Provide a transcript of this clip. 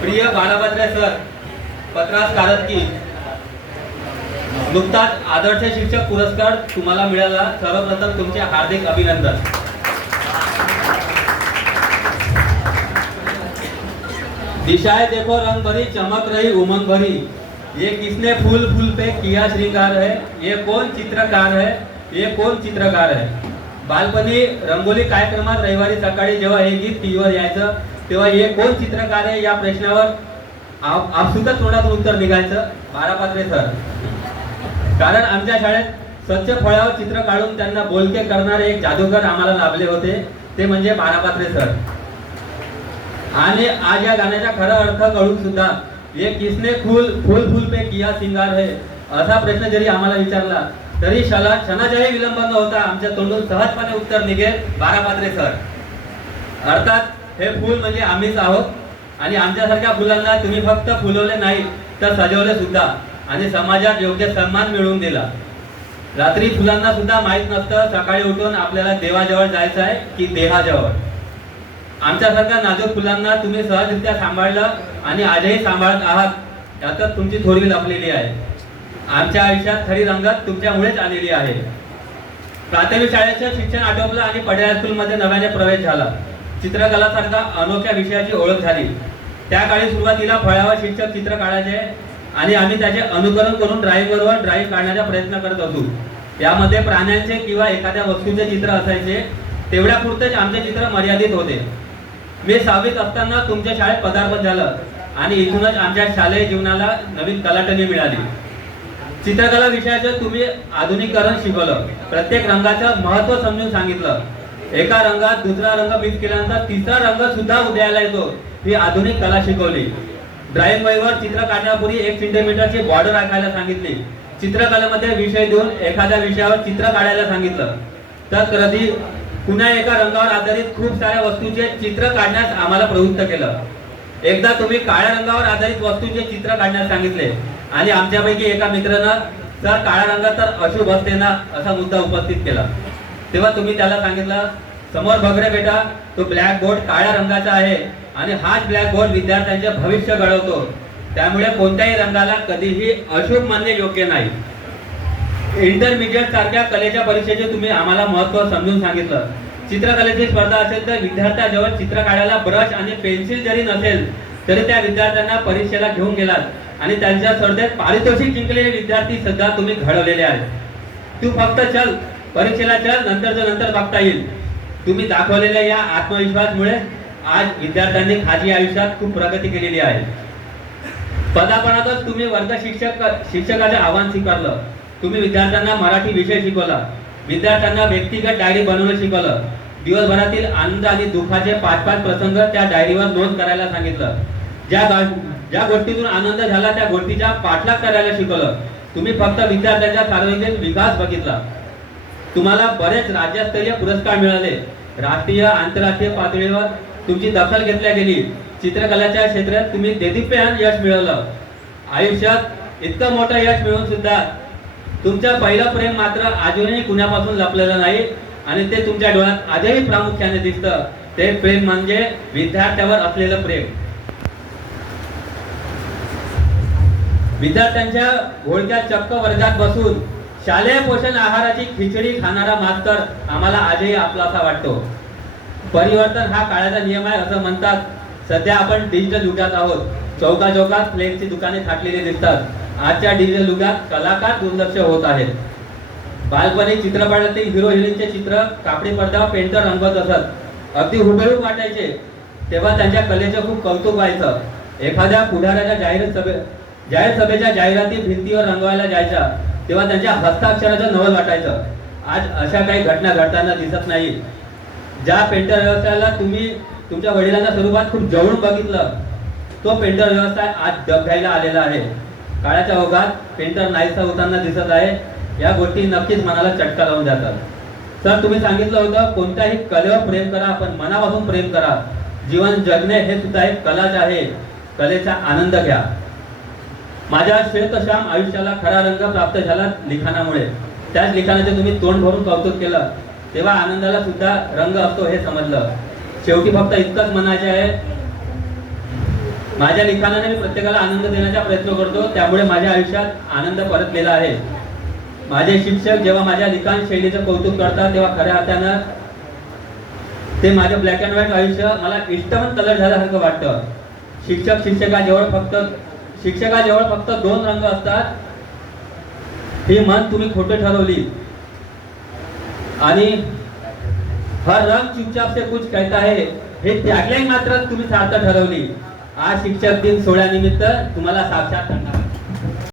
प्रिय बाळाभद्रे सर, पत्रास कारदकी, नुकताच आदर्श शिक्षक पुरस्कार तुम्हाला मिळाला. सर्वप्रथम तुमचे हार्दिक अभिनंदन. दिशाएं देखो रंग भरी, चमक रही उमंग भरी, ये किसने फूल फूल पे किया श्रृंगार है, ये कौन चित्रकार है, ये कौन चित्रकार है. बालपणी रंगोली कार्यक्रमात रविवारी सकाळी जेव्हा हे गीत टीव्हीवर यायचं तेव्हा हे कोण चित्रकार आहे या प्रश्नावर आपसुकच तोंडातून उत्तर निघायचं बाळापात्रे सर. कारण आमच्या शाळेत स्वच्छ फळ्यावर चित्र काढून त्यांना बोलके करणारे एक जादूगर आम्हाला लाभले होते, ते म्हणजे बाळापात्रे सर. आणि आज या गाण्याचा खरा अर्थ कळून सुद्धा ये किसने फूल फूल पे किया सिंगार है असा प्रश्न जरी आम्हाला विचारला तरी क्षणाचाही विलंब न होता आमच्या तोंडून सहजपणे उत्तर निघेल बाळापात्रे सर. अर्थात हे फूल म्हणजे आम्हीच आहोत आणि आमच्यासारख्या फुलांना तुम्ही फक्त फुलवले नाही तर सजवले सुद्धा आणि समाजात योग्य सन्मान मिळवून दिला. रात्री फुलांना सुद्धा माहीत नसतं सकाळी उठून आपल्याला देवाजवळ जायचं आहे की देहाजवळ. आमच्यासारख्या नाजूक फुलांना तुम्ही सहजरित्या सांभाळलं आणि आजही सांभाळत आहात यातच तुमची थोरवी लपलेली आहे. आमच्या आयुष्यात खरी रंगत तुमच्यामुळेच आलेली आहे. प्राथमिक शाळेचं शिक्षण आटोपलं आणि पडेल स्कूलमध्ये नव्याने प्रवेश झाला. चित्रकलासारखा अनोख्या विषयाची ओळख झाली. त्या काळी सुरुवातीला फळ्यावर शिक्षक चित्र काढायचे आणि आम्ही त्याचे अनुकरण करून ड्रॉइंगवर ड्रॉइंग काढण्याचा प्रयत्न करत असू. यामध्ये प्राण्यांचे किंवा एखाद्या वस्तूचे चित्र असायचे. तेवढ्या पुरतेच आमचे चित्र मर्यादित होते. मी 6वीत असताना तुमच्या शाळेत पदार्पण झालं आणि इथूनच आमच्या शालेय जीवनाला नवीन कलाटणी मिळाली. चित्रकला विषयाचं तुम्ही आधुनिकीकरण शिकवलं. प्रत्येक रंगाचं महत्त्व समजून सांगितलं. एका रंगात दुसरा रंग मिक्स केल्यानंतर तिसरा रंग सुद्धा उदयाला येतो ही आधुनिक कला शिकवली. ड्रॉइंग वहीवर चित्र काढण्यापूर्वी 1 सेंटीमीटरची बॉर्डर राखायला सांगितली. चित्रकलेमध्ये विषय देऊन एखाद्या विषयावर चित्र काढायला सांगितलं. तर कधी पुन्हा एका रंगावर आधारित खूप साऱ्या वस्तूंचे चित्र काढण्यास आम्हाला प्रवृत्त केलं. एकदा तुम्ही काळ्या रंगावर आधारित वस्तूंचे चित्र काढण्यास सांगितले आणि आमच्यापैकी एका मित्रानं सर काळ्या रंगात तर अशुभ असते ना असा मुद्दा उपस्थित केला. तेव्हा तुम्ही त्याला सांगितलं समोर बघ रे बेटा, तो ब्लॅक बोर्ड काळ्या रंगाचा आहे आणि हाच ब्लॅक बोर्ड विद्यार्थ्यांचे भविष्य घडवतो. त्यामुळे कोणत्याही रंगाला कधीही अशुभ मानणे योग्य नाही. इंटरमिडिएट सारख्या कलेच्या परीक्षेचे तुम्ही आम्हाला महत्त्व समजून सांगितलं. चित्रकलेची स्पर्धा असेल तर विद्यार्थ्याजवळ चित्र काढायला ब्रश आणि पेन्सिल जरी नसेल तरी त्या विद्यार्थ्यांना परीक्षेला घेऊन गेलात आणि त्यांच्या स्पर्धेत पारितोषिक जिंकलेले विद्यार्थी सुद्धा तुम्ही घडवलेले आहेत. तू फक्त चल, परीक्षेला चल, नंतर बघता येईल. तुम्ही दाखवलेल्या या आत्मविश्वासमुळे आज विद्यार्थ्यांनी खाजगी आयुष्यात खूप प्रगती केलेली आहे. पदार्पणातच तुम्ही वर्ग शिक्षकाचे आव्हान स्वीकारलं. तुम्ही विद्यार्थ्यांना मराठी विषय शिकवला. विद्यार्थ्यांना व्यक्तिगत डायरी बनवणं शिकवलं. दिवसभरातील आनंद आणि दुःखाचे 5-5 प्रसंग त्या डायरीवर नोंद करायला सांगितलं. ज्या गोष्टीतून आनंद झाला त्या गोष्टीचा पाठलाग करायला शिकवलं. तुम्ही फक्त विद्यार्थ्यांचा सार्वजनिक विकास बघितला. तुम्हाला बरेच राज्यस्तरीय पुरस्कार मिळाले. राष्ट्रीय आंतरराष्ट्रीय पातळीवर तुमची दखल घेतल्या गेली. चित्रकलेच्या क्षेत्रात तुम्ही देदीप्यमान यश मिळवलं. आयुष्यात इतकं मोठं यश मिळून सुद्धा तुमचं पहिलं प्रेम मात्र अजूनही कुणापासून लपलेलं नाही आणि ते तुमच्या डोळ्यात आजही प्रामुख्याने दिसतं. ते प्रेम म्हणजे विद्यार्थ्यावर असलेलं प्रेम. विद्यार्थ्यांच्या घोळक्यात चक्क वर्गात बसून शालेय पोषण आहाराची खिचडी खाणारा मास्तर आम्हाला आजही आपलासा वाटतो. परिवर्तन हा काळाचा नियम आहे असं म्हणतात. सध्या आपण डिजिटल युगात आहोत. चौकात फ्लेक्सची दुकाने थाटलेली दिसतात. आजच्या डिजिटल युगात कलाकार दुर्लक्ष होत आहेत. बालपणी चित्रपटातील हिरो हिरोईनचे चित्र कापडी पडद्यावर पेंटर रंगवत असत. अगदी हुबेहूब वाटायचे. तेव्हा त्यांच्या कलेचं खूप कौतुक व्हायचं. एखाद्या पुढाऱ्याच्या जाहीर सभेच्या जाहिराती भिंतीवर रंगवायला जायच्या तेव्हा त्यांच्या हस्ताक्षराचं नवल वाटायचं. आज अशा काही घटना घडताना दिसत नाही. ज्या पेंटर व्यवसायाला तुम्ही तुमच्या वडिलांच्या स्वरूपात खूप जवळून बघितलं तो पेंटर व्यवसाय आज डबघाईला आलेला आहे. काळाच्या ओघात पेंटर नाहीसा होताना दिसत आहे. या गोष्टी नक्कीच मनाला चटका लावून जातात. सर तुम्ही सांगितलं होतं कोणत्याही कलेवर प्रेम करा, पण मनापासून प्रेम करा. जीवन जगणे हे सुद्धा एक कलाच आहे. कलेचा आनंद घ्या. माझ्या श्वेतश्याम आयुष्याला खरा रंग प्राप्त झाला लिखाणामुळे. त्याच लिखाणाचे तुम्ही तोंड भरून कौतुक केलं तेव्हा आनंदाला सुद्धा रंग असतो हे समजलं. शेवटी फक्त इतकंच म्हणायचे आहे माझ्या लिखाणाने मी प्रत्येकाला आनंद देण्याचा प्रयत्न करतो, त्यामुळे माझ्या आयुष्यात आनंद परतलेला आहे. माझे शिक्षक जेव्हा माझ्या लिखाण शैलीचं कौतुक करतात तेव्हा खऱ्या अर्थानं ते माझं ब्लॅक अँड व्हाईट आयुष्य मला इष्टमन कलर झाल्यासारखं वाटतं. शिक्षकाजवळ फक्त 2 रंग असतात, ही मन तुम्ही खोटं ठरवली आणि हर रंग चुपचाप से कुछ कहता है हे टॅगलाईन मात्र तुम्ही सार्थ ठरवली. आज शिक्षक दिन सोहळ्यानिमित्त तुम्हाला साक्षात धन्यवाद.